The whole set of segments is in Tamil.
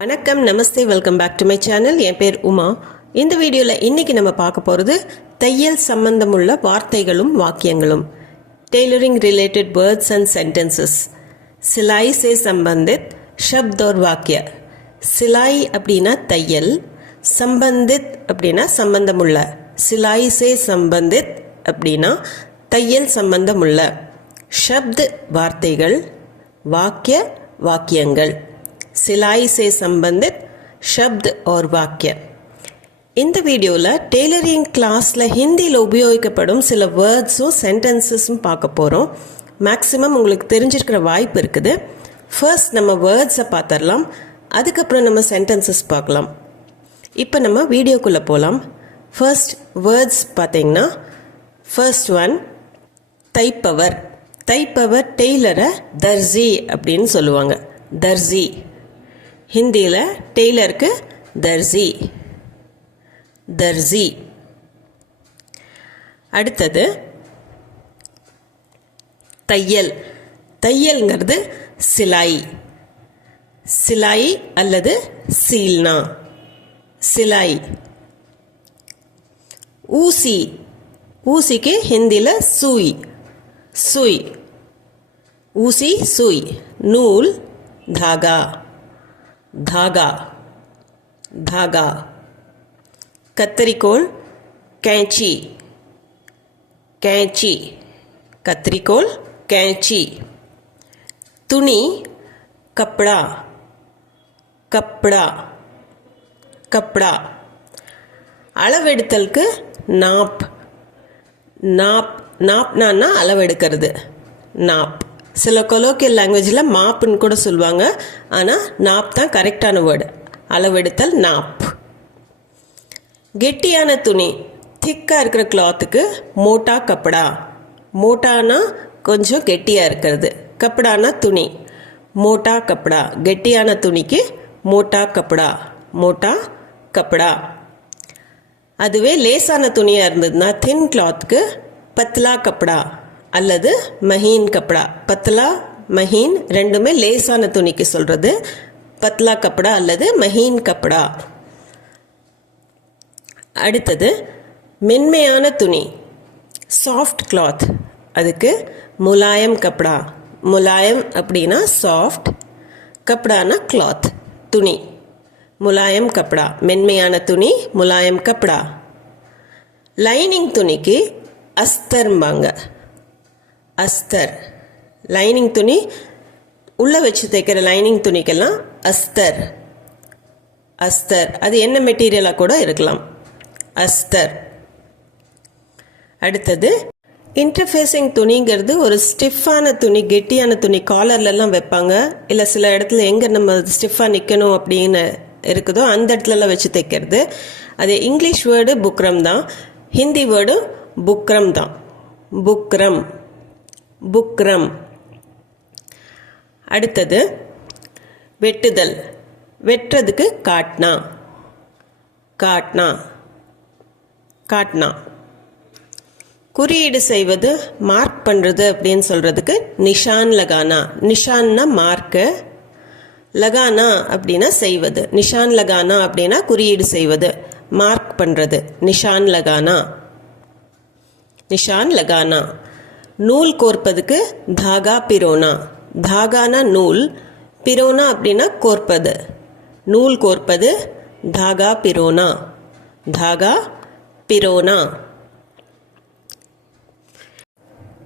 வணக்கம் namaste welcome back to my channel என் பேர் உமா. இந்த வீடியோவில் இன்னைக்கு நம்ம பார்க்க போகிறது தையல் சம்பந்தமுள்ள வார்த்தைகளும் வாக்கியங்களும். Tailoring related words and sentences சிலாய் சே சம்பந்தித் ஷப்த் और வாக்கிய. சிலாய் அப்படின்னா தையல் சம்பந்தித் அப்படின்னா சம்பந்தமுள்ள. சிலாய் சே சம்பந்தித் அப்படின்னா தையல் சம்பந்தமுள்ள. ஷப்த் வார்த்தைகள் வாக்கிய வாக்கியங்கள். सिलाई से संबंधित शब्द और वाक्य இந்த வீடியோவில் டெய்லரிங் கிளாஸில் ஹிந்தியில் உபயோகிக்கப்படும் சில வேர்ட்ஸும் சென்டென்சஸும் பார்க்க போகிறோம் மேக்ஸிமம் உங்களுக்கு தெரிஞ்சிருக்கிற வாய்ப்பு இருக்குது ஃபர்ஸ்ட் நம்ம வேர்ட்ஸை பார்த்துடலாம் அதுக்கப்புறம் நம்ம சென்டென்சஸ் பார்க்கலாம் இப்போ நம்ம வீடியோக்குள்ளே போகலாம் ஃபர்ஸ்ட் வேர்ட்ஸ் பார்த்தீங்கன்னா ஃபர்ஸ்ட் ஒன் தைப்பவர் தைப்பவர் டெய்லரை தர்ஜி அப்படின்னு சொல்லுவாங்க தர்ஜி ஹிந்தியில் டெய்லருக்கு தர்ஜி தர்ஜி அடுத்தது தையல். தையல்ங்கிறது சிலாய். சிலாய் அல்லது சீல்னா. சிலாய். ஊசி. ஊசிக்கு ஹிந்தியில் சூய். சூய். ஊசி சூய். நூல் धागा தாகா தாகா கத்தரிக்கோல் கேச்சி கேச்சி கத்திரிக்கோல் கேச்சி துணி கப்படா கப்படா கப்படா அளவெடுத்தலுக்கு நாப் நாப் நாப்னான்னா அளவெடுக்கிறது நாப் சில கொலோக்கியல் லாங்குவேஜில் மாப்புன்னு கூட சொல்லுவாங்க. ஆனால் நாப் தான் கரெக்டான வேர்டு அளவெடுத்தல் நாப். கெட்டியான துணி திக்காக இருக்கிற கிளாத்துக்கு மோட்டா கப்படா. மோட்டானா கொஞ்சம் கெட்டியாக இருக்கிறது. கப்படானா துணி. மோட்டா கப்படா. கெட்டியான துணிக்கு மோட்டா கப்படா. மோட்டா கப்படா. அதுவே லேசான துணியாக இருந்ததுன்னா தின் கிளாத்துக்கு பத்லா கப்படா. அல்லது மஹீன் கப்படா. பத்லா மஹீன் ரெண்டுமே லேசான துணிக்கு சொல்கிறது பத்லா கப்படா அல்லது மஹீன் கப்படா. அடுத்தது மென்மையான துணி. சாஃப்ட் கிளாத் அதுக்கு முலாயம் கப்படா. முலாயம் அப்படின்னா சாஃப்ட் கப்படானா கிளாத் துணி. முலாயம் கப்படா. மென்மையான துணி முலாயம் கப்படா. லைனிங் துணிக்கு அஸ்தர்ம்பாங்க அஸ்தர். லைனிங் துணி உள்ளே வச்சு தைக்கிற லைனிங் துணிக்கெல்லாம் அஸ்தர். அஸ்தர். அது என்ன மெட்டீரியலாக கூட இருக்கலாம். அஸ்தர். அடுத்தது இன்டர்ஃபேஸிங் துணிங்கிறது ஒரு ஸ்டிஃபான துணி கெட்டியான துணி காலர்லலாம் வைப்பாங்க. இல்லை சில இடத்துல எங்கே நம்ம ஸ்டிஃபாக நிற்கணும் அப்படின்னு இருக்குதோ அந்த இடத்துலலாம் வச்சு தைக்கிறது. அது இங்கிலீஷ் வேர்டு புக்ரம் தான். ஹிந்தி வேர்டு புக்ரம் தான். புக்ரம் புக்ரம். அடுத்தது வெட்டுதல். வெட்டுறதுக்கு காட்னா. காட்னா. காட்னா. குறியீடு செய்வது மார்க் பண்ணுறது அப்படின்னு சொல்கிறதுக்கு நிஷான் லகானா. நிஷான்னா மார்க்கு லகானா அப்படின்னா செய்வது. நிஷான் லகானா அப்படின்னா குறியீடு செய்வது. மார்க் பண்ணுறது நிஷான் லகானா. நிஷான் லகானா. நூல் கோர்ப்பதுக்கு தாகா பிரோனா. தாகானா நூல் பிரோனா அப்படின்னா கோர்ப்பது. நூல் கோர்ப்பது தாகா பிரோனா. தாகா பிரோனா.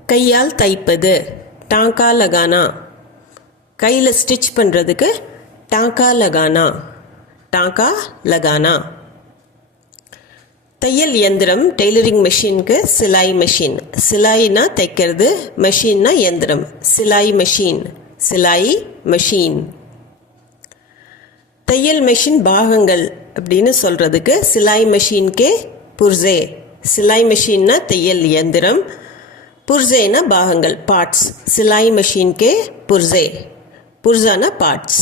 கையால் தைப்பது டாங்கா லகானா. கையில் ஸ்டிச் பண்ணுறதுக்கு டாங்கா லகானா. டாங்கா லகானா. தையல் இயந்திரம் டெய்லரிங் மெஷினுக்கு சிலாய் மெஷின் சிலாயினா தைக்கிறது மெஷின்னா இயந்திரம். சிலாய் மெஷின் சிலாய் மெஷின் தையல் மெஷின் பாகங்கள் அப்படின்னு சொல்கிறதுக்கு சிலாய் மெஷின்கே புர்சே சிலாய் மெஷின்னா தையல் இயந்திரம் புர்சேனா பாகங்கள் பார்ட்ஸ் சிலாய் மெஷின்கே புர்சே புர்சானா பார்ட்ஸ்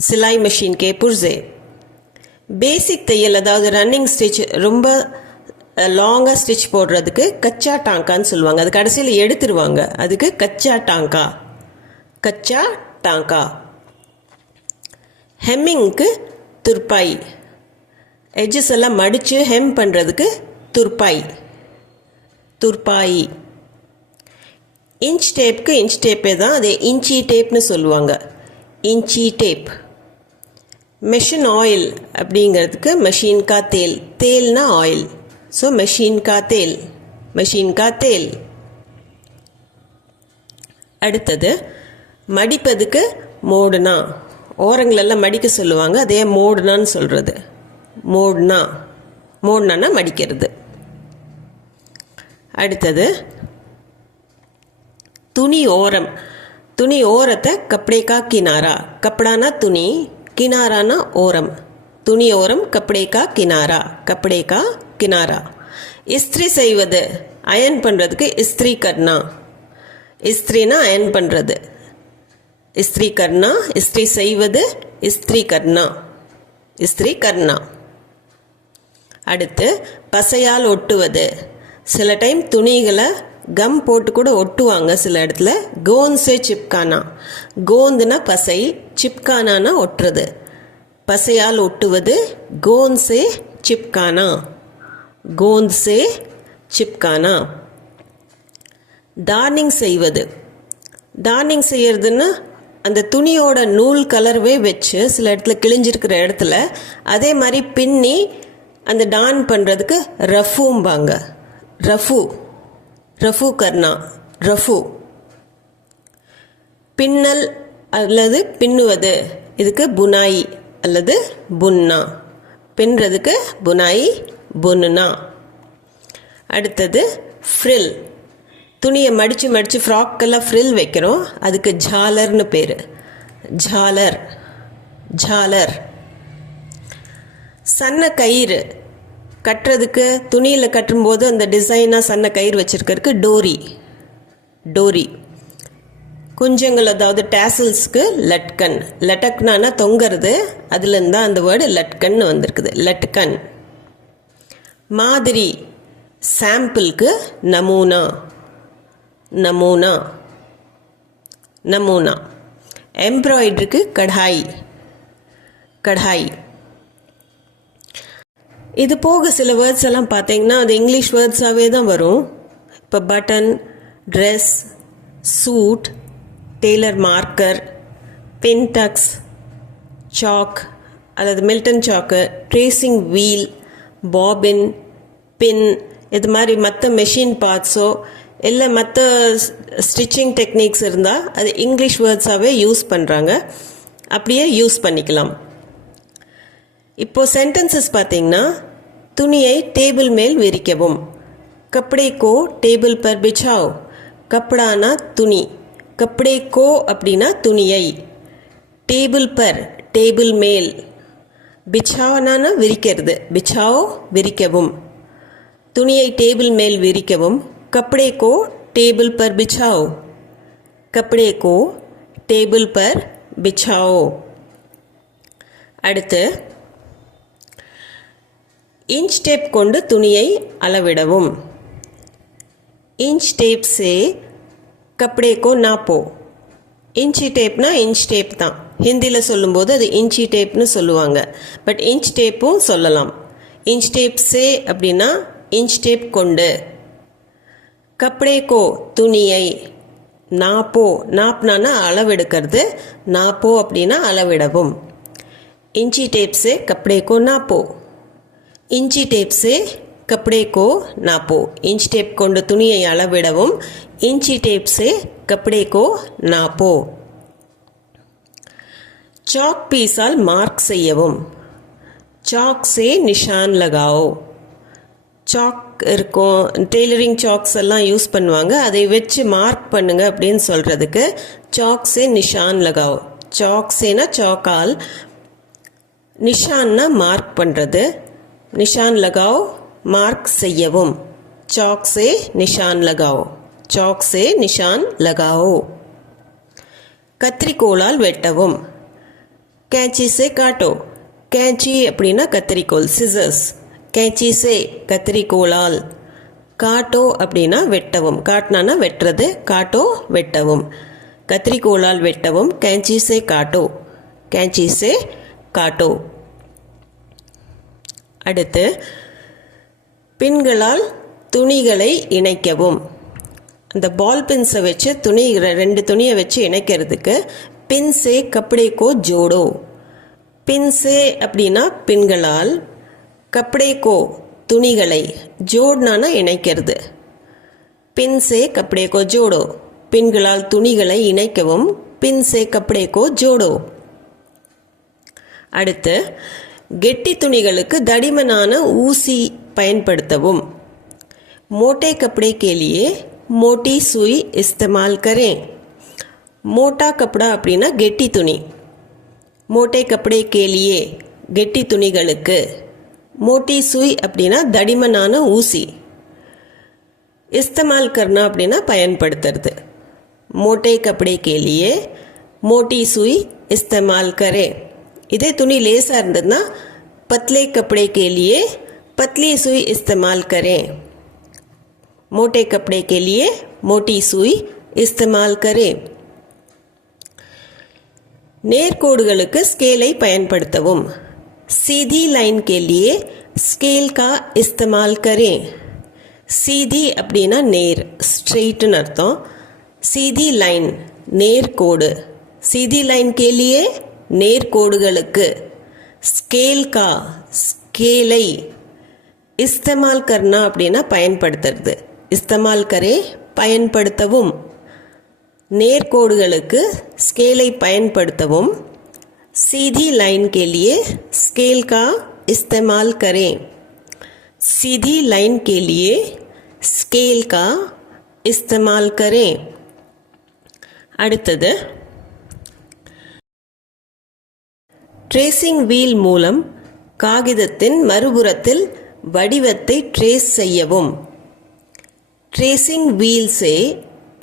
சிலாய் மெஷின்கே புர்சே பேசிக் தையல் அதாவது ரன்னிங் ஸ்டிச் ரொம்ப லாங்காக ஸ்டிச் போடுறதுக்கு கச்சா டாங்கான்னு சொல்லுவாங்க. அது கடைசியில் எடுத்துருவாங்க. அதுக்கு கச்சா டாங்கா. கச்சா டாங்கா. ஹெம்மிங்க்கு துர்பாய் எட்ஜஸ் எல்லாம் மடித்து ஹெம் பண்ணுறதுக்கு துர்பாய் துர்பாய் இன்ச் டேப்புக்கு இன்ச் டேப்பே தான் அதே இன்ச்சி டேப்னு சொல்லுவாங்க. இன்ச்சி டேப் மெஷின் ஆயில் அப்படிங்கிறதுக்கு மெஷின்கா தேல். தேல்னா ஆயில் ஸோ மெஷின்கா தேல். மெஷின்கா தேல். அடுத்தது மடிப்பதுக்கு மோடுனா. ஓரங்களெல்லாம் மடிக்க சொல்லுவாங்க அதே மோடுனான்னு சொல்கிறது மோடுனா. மோடுனா மடிக்கிறது. அடுத்தது துணி ஓரம். துணி ஓரத்தை கப்படை கினாரா. கப்படானா துணி கினாரானா ஓரம். துணி ஓரம் கப்படேக்கா கினாரா. கப்படேக்கா கினாரா. இஸ்திரி செய்வது அயன் பண்ணுறதுக்கு இஸ்திரி கர்ணா. இஸ்திரினா அயன் பண்ணுறது இஸ்திரி கர்ணா இஸ்திரி செய்வது இஸ்திரி கர்ணா. இஸ்திரி கர்ணா. அடுத்து பசையால் ஒட்டுவது. சில டைம் துணிகளை கம் போட்டு கூட ஒட்டுவாங்க சில இடத்துல. கோன்ஸே சிப்கானா. கோந்துனா பசை சிப்கானானா ஒட்டுறது. பசையால் ஒட்டுவது கோன்ஸே சிப்கானா. கோந்த்ஸே சிப்கானா. டார்னிங் செய்வது. டார்னிங் செய்யறதுன்னா அந்த துணியோட நூல் கலர்வே வச்சு சில இடத்துல கிழிஞ்சிருக்கிற இடத்துல அதே மாதிரி பின்னி அந்த டான் பண்ணுறதுக்கு ரஃபும்பாங்க. ரஃபு. ரஃபு கர்னா ரஃபு. பின்னல் அல்லது பின்னுவது இதுக்கு புனாய் அல்லது புன்னா. பின்னுறதுக்கு புனாய் புன்னா அடுத்தது ஃப்ரில். துணியை மடித்து மடித்து ஃப்ராக்கெல்லாம் ஃப்ரில் வைக்கிறோம். அதுக்கு ஜாலர்னு பேர். ஜாலர். ஜாலர். சன்ன கயிறு. கட்டுறதுக்கு துணியில் கட்டும்போது அந்த டிசைனாக சன்ன கயிறு வச்சுருக்கிறதுக்கு டோரி. டோரி. குஞ்சங்கள் அதாவது டேசல்ஸ்க்கு லட்கன். லட்டக்னானா தொங்குறது அதுலேருந்து தான் அந்த வேர்டு லட்கன்னு வந்திருக்குது. லட்கன். மாதிரி. சாம்பிளுக்கு நமூனா. நமூனா. நமூனா. எம்ப்ராய்டருக்கு கடாய். கடாய். இது போக சில வேர்ட்ஸ் எல்லாம் பார்த்தீங்கன்னா அது இங்கிலீஷ் வேர்ட்ஸாகவே தான் வரும். இப்போ button dress suit tailor marker Pentax chalk அல்லது Milton chalk tracing wheel bobbin pin இது மாதிரி மற்ற மெஷின் பார்ட்ஸோ இல்லை மற்ற ஸ்டிச்சிங் டெக்னிக்ஸ் இருந்தால் அது இங்கிலீஷ் வேர்ட்ஸாகவே யூஸ் பண்ணுறாங்க அப்படியே யூஸ் பண்ணிக்கலாம். இப்போ சென்டென்சஸ் பார்த்தீங்கன்னா துணியை டேபிள் மேல் விரிக்கவும். கப்படே கோ டேபிள் பர் பிச்சாவ் கப்படானா துணி. கப்படே கோ அப்படின்னா துணியை. டேபிள் பர் டேபிள் மேல். பிச்சாவனான விரிக்கிறது. பிச்சாவோ விரிக்கவும். துணியை டேபிள் மேல் விரிக்கவும். கப்படே கோ டேபிள் பர் பிச்சாவ் கப்படே கோ டேபிள் பர் பிச்சாவோ அடுத்து इंच टेप கொண்டு துணியை அளவிடவும் इंच टेप से कपड़े को नापो இன்ச்சி டேப்னா இன்ச் டேப் தான் ஹிந்தியில் சொல்லும்போது அது இன்ச்சி டேப்னு சொல்லுவாங்க பட் இன்ச் டேப்பும் சொல்லலாம் இன்ச் டேப் சே அப்படின்னா இன்ச் டேப் கொண்டு கப்படே கோ துணியை நாப்போ நாப்னானா அளவெடுக்கிறது நாப்போ அப்படின்னா அளவிடவும் இன்ச்சி டேப் சே கப்படே கோ நாப்போ இஞ்சி டேப் கப்டே கோ நாப்போ. இன்ச் டேப் கொண்டு துணியை அளவிடவும் இன்ச்சி டேப் கப்டே கோ நாப்போ. சாக் பீஸால் மார்க் செய்யவும். சாக் சே நிஷான் லகாவோ. சாக் இருக்கும் டெய்லரிங் சாக்ஸ் எல்லாம் யூஸ் பண்ணுவாங்க. அதை வச்சு மார்க் பண்ணுங்க அப்படின்னு சொல்கிறதுக்கு சாக் சே நிஷான் லகாவோ. சாக் சேனா சாக்கால் நிஷான்னா மார்க் பண்ணுறது நிஷான் லகாவ் மார்க் செய்யவும். சாக் சே நிஷான் லகாவ். சாக் சே நிஷான் லகாவோ. கத்திரிக்கோளால் வெட்டவும். கேச்சி சே காட்டோ. கேச்சி அப்படின்னா கத்திரிக்கோல் சிசர்ஸ் கேச்சி சே கத்திரிக்கோளால். காட்டோ அப்படின்னா வெட்டவும். காட்டினானா வெட்டுறது காட்டோ வெட்டவும். கத்திரிக்கோளால் வெட்டவும் கேஞ்சி சே காட்டோ. கேஞ்சி சே காட்டோ. அடுத்து பின்களால் துணிகளை இணைக்கவும். அந்த பால் பின்ஸை வச்சு துணி ரெண்டு துணியை வச்சு இணைக்கிறதுக்கு பின்சே கப்படே கோ ஜோடோ. பின்சே அப்படின்னா பின்களால் கப்படே கோ துணிகளை ஜோட்னானா இணைக்கிறது. பின்சே கப்படேகோ ஜோடோ. பின்களால் துணிகளை இணைக்கவும் பின்சே கப்படே கோ ஜோடோ. அடுத்து கெட்டி துணிகளுக்கு தடிமனான ஊசி பயன்படுத்தவும் मोटे कपड़े के लिए मोटी सुई इस्तेमाल करें மோட்டா கப்படா அப்படின்னா கெட்டி துணி மோட்டே கப்படே கேலியே கெட்டி துணிகளுக்கு மோட்டி சுய் அப்படின்னா தடிமனான ஊசி இஸ்தமால் கர்னா அப்படின்னா பயன்படுத்துறது மோட்டே கப்படே கேலியே மோட்டி சுய் இஸ்தமால் கரே இதே துணி லேசாக இருந்ததுன்னா பத்லே கப்படே கேலியே பத்லி சுய் இஸ்தமால் करें मोटे कपड़े के लिए मोटी सुई इस्तेमाल करें நேர்கோடுகளுக்கு ஸ்கேலை பயன்படுத்தவும் सीधी लाइन के लिए स्केल का इस्तेमाल करें सीधी அப்படின்னா நேர் ஸ்ட்ரெயிட்னு அர்த்தம் सीधी லைன் நேர்கோடு सीधी लाइन के लिए நேர்கோடுகளுக்கு ஸ்கேல் கா ஸ்கேலை இஸ்தமால் கர்னா அப்படின்னா பயன்படுத்துறது இஸ்தமால் கரே பயன்படுத்தவும் நேர்கோடுகளுக்கு ஸ்கேலை பயன்படுத்தவும் सीधी लाइन के लिए स्केल का इस्तेमाल करें सीधी लाइन के लिए स्केल का इस्तेमाल करें அடுத்தது ட்ரேசிங் வீல் மூலம் காகிதத்தின் மறுபுறத்தில் வடிவத்தை ட்ரேஸ் செய்யவும் ट्रेसिंग व्हील से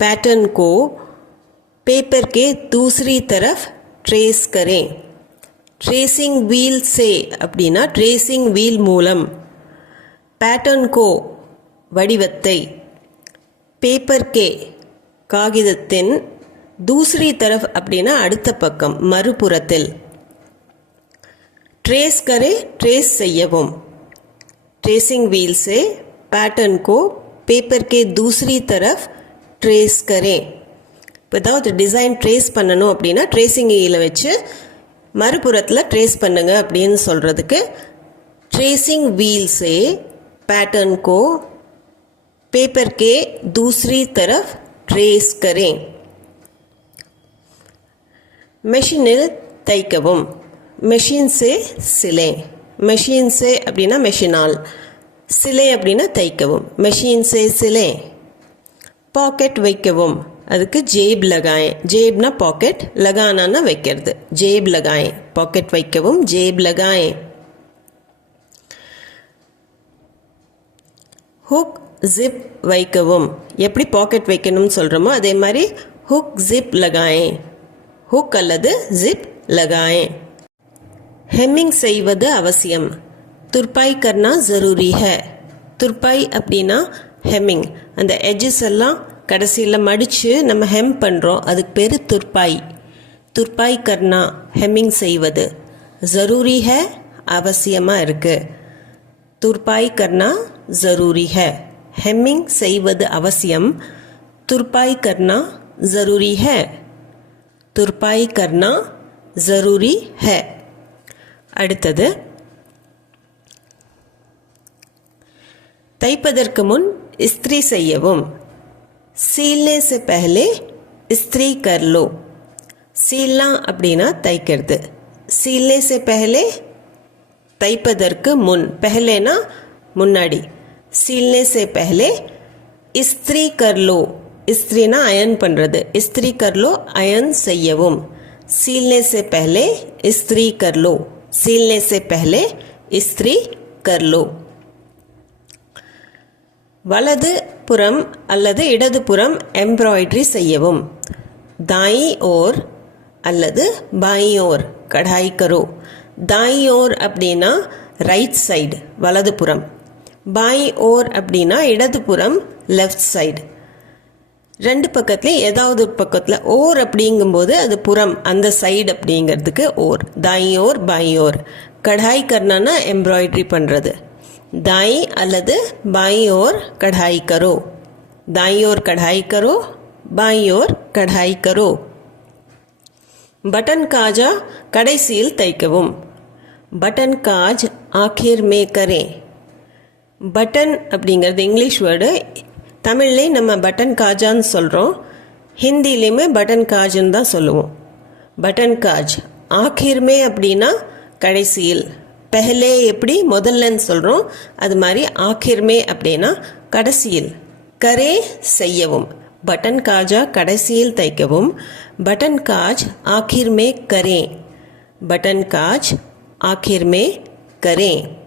पैटर्न को पेपर के दूसरी तरफ ट्रेस करें ट्रेसिंग व्हील से அப்படின்னா ட்ரேசிங் வீல் மூலம் பேட்டர்ன் கோ வடிவத்தை பேப்பர் கே காகிதத்தின் தூசரி தரஃப் அப்படின்னா அடுத்த பக்கம் மறுபுறத்தில் ட்ரேஸ் கரே ட்ரேஸ் செய்யவும் ट्रेसिंग व्हील से पैटर्न को पेपर के दूसरी तरफ ट्रेस करें இப்போ ஏதாவது டிசைன் ட்ரேஸ் பண்ணணும் அப்படின்னா ட்ரேசிங் வீலை வச்சு மறுபுறத்தில் ட்ரேஸ் பண்ணுங்க அப்படின்னு சொல்கிறதுக்கு ட்ரேசிங் வீல் से पैटर्न को पेपर के दूसरी तरफ ट्रेस करें மெஷினில் தைக்கவும் மெஷின்ஸே சிலை. மெஷின்ஸே அப்படின்னா மெஷினால் சிலை அப்படின்னா தைக்கவும். மெஷின்ஸே சிலை. பாக்கெட் வைக்கவும். அதுக்கு ஜேப் லகாயேன் ஜேப்னா பாக்கெட் லகானானா வைக்கிறது. ஜேப் லகாயேன் பாக்கெட் வைக்கவும் ஜேப் லகாயேன் ஹுக் ஜிப் வைக்கவும். எப்படி பாக்கெட் வைக்கணும்னு சொல்கிறோமோ அதே மாதிரி ஹுக் ஜிப் லகாயேன் ஹுக் அல்லது ஜிப் லகாயேன் ஹெம்மிங் செய்வது அவசியம். துர்பாய் கர்னா ஜரூரி ஹே துர்பாய் அப்படின்னா ஹெம்மிங். அந்த எஜஸ் எல்லாம் கடைசியில் மடித்து நம்ம ஹெம் பண்ணுறோம் அதுக்கு பேர் துர்பாய் துர்பாய் கர்னா ஹெம்மிங் செய்வது ஜரூரி ஹே அவசியமாக இருக்குது துர்பாய் கர்னா ஜரூரி ஹே ஹெம்மிங் செய்வது அவசியம். துர்பாய் கர்னா ஜரூரி ஹே துர்பாய் கர்னா ஜரூரி ஹே அடுத்தது. தைப்பதற்கு முன் இஸ்திரி செய்யவும். சீல்னே சே பஹலே இஸ்திரி கர்லோ சீல்லாம் அப்படின்னா தைக்கிறது. சீல்னே சே பஹலே தைப்பதற்கு முன் பஹலேனா முன்னாடி. சீல்னே சே பஹலே இஸ்திரி கர்லோ இஸ்திரினா அயன் பண்ணுறது இஸ்திரி கர்லோ அயன் செய்யவும். சீல்னே சே பஹலே இஸ்திரி கர்லோ सीलने से पहले इस्त्री कर लो வலது புறம் அல்லது இடது புறம் எம்ப்ராய்டரி செய்யவும் தாயி ஓர் அல்லது பாயி ஓர் கடாய் கரோ தாயி ஓர் அப்படின்னா ரைட் சைடு வலது புறம் பாயி ஓர் அப்படின்னா இடது புறம் லெஃப்ட் சைடு ரெண்டு பக்கத்துலையும் ஏதாவது பக்கத்தில் ஓர் அப்படிங்கும்போது அது புறம் அந்த சைடு அப்படிங்கிறதுக்கு ஓர். தாயோர் பாயோர் கடாய் கர்னானா எம்ப்ராய்ட்ரி பண்ணுறது தாய் அல்லது பாயோர் கடாய் கரோ தாயோர் கடாய் கரோ பாயோர் கடாய் கரோ பட்டன் காஜா கடைசியில் தைக்கவும். பட்டன் காஜ் ஆக்கிர் மே கரே பட்டன் அப்படிங்கிறது இங்கிலீஷ் வேர்டு. தமிழ்லே நம்ம பட்டன் காஜான்னு சொல்கிறோம் ஹிந்திலையுமே பட்டன் காஜுன்னு தான் சொல்லுவோம். பட்டன் காஜ் ஆக்கிரமே அப்படின்னா கடைசியில். பெஹலே எப்படி? முதல்லன்னு சொல்கிறோம் அது மாதிரி ஆக்கிர்மே அப்படின்னா கடைசியில். கரே செய்யவும் பட்டன் காஜா கடைசியில் தைக்கவும். பட்டன் காஜ் ஆக்கிரமே கரே. பட்டன் காஜ் ஆக்கிரமே கரேன்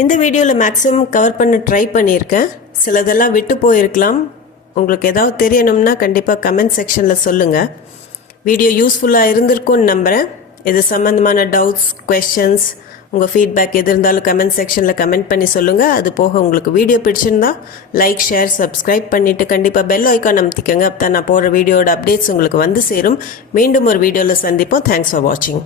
இந்த வீடியோவில் மேக்ஸிமம் கவர் பண்ண ட்ரை பண்ணியிருக்கேன். சிலதெல்லாம் விட்டு போயிருக்கலாம். உங்களுக்கு ஏதாவது தெரியணும்னா கண்டிப்பாக கமெண்ட் செக்ஷனில் சொல்லுங்கள் வீடியோ யூஸ்ஃபுல்லாக இருந்திருக்கும்னு நம்புகிறேன் இது சம்மந்தமான டவுட்ஸ் கொஷன்ஸ் உங்கள் ஃபீட்பேக் எது இருந்தாலும் கமெண்ட் செக்ஷனில் கமெண்ட் பண்ணி சொல்லுங்கள் அது போக உங்களுக்கு வீடியோ பிடிச்சிருந்தா லைக் ஷேர் சப்ஸ்கிரைப் பண்ணிவிட்டு கண்டிப்பாக பெல் ஐக்கான் அமுத்திக்கங்க. அப்போ நான் போகிற வீடியோட அப்டேட்ஸ் உங்களுக்கு வந்து சேரும். மீண்டும் ஒரு வீடியோவில் சந்திப்போம். தேங்க்ஸ் ஃபார் வாட்சிங்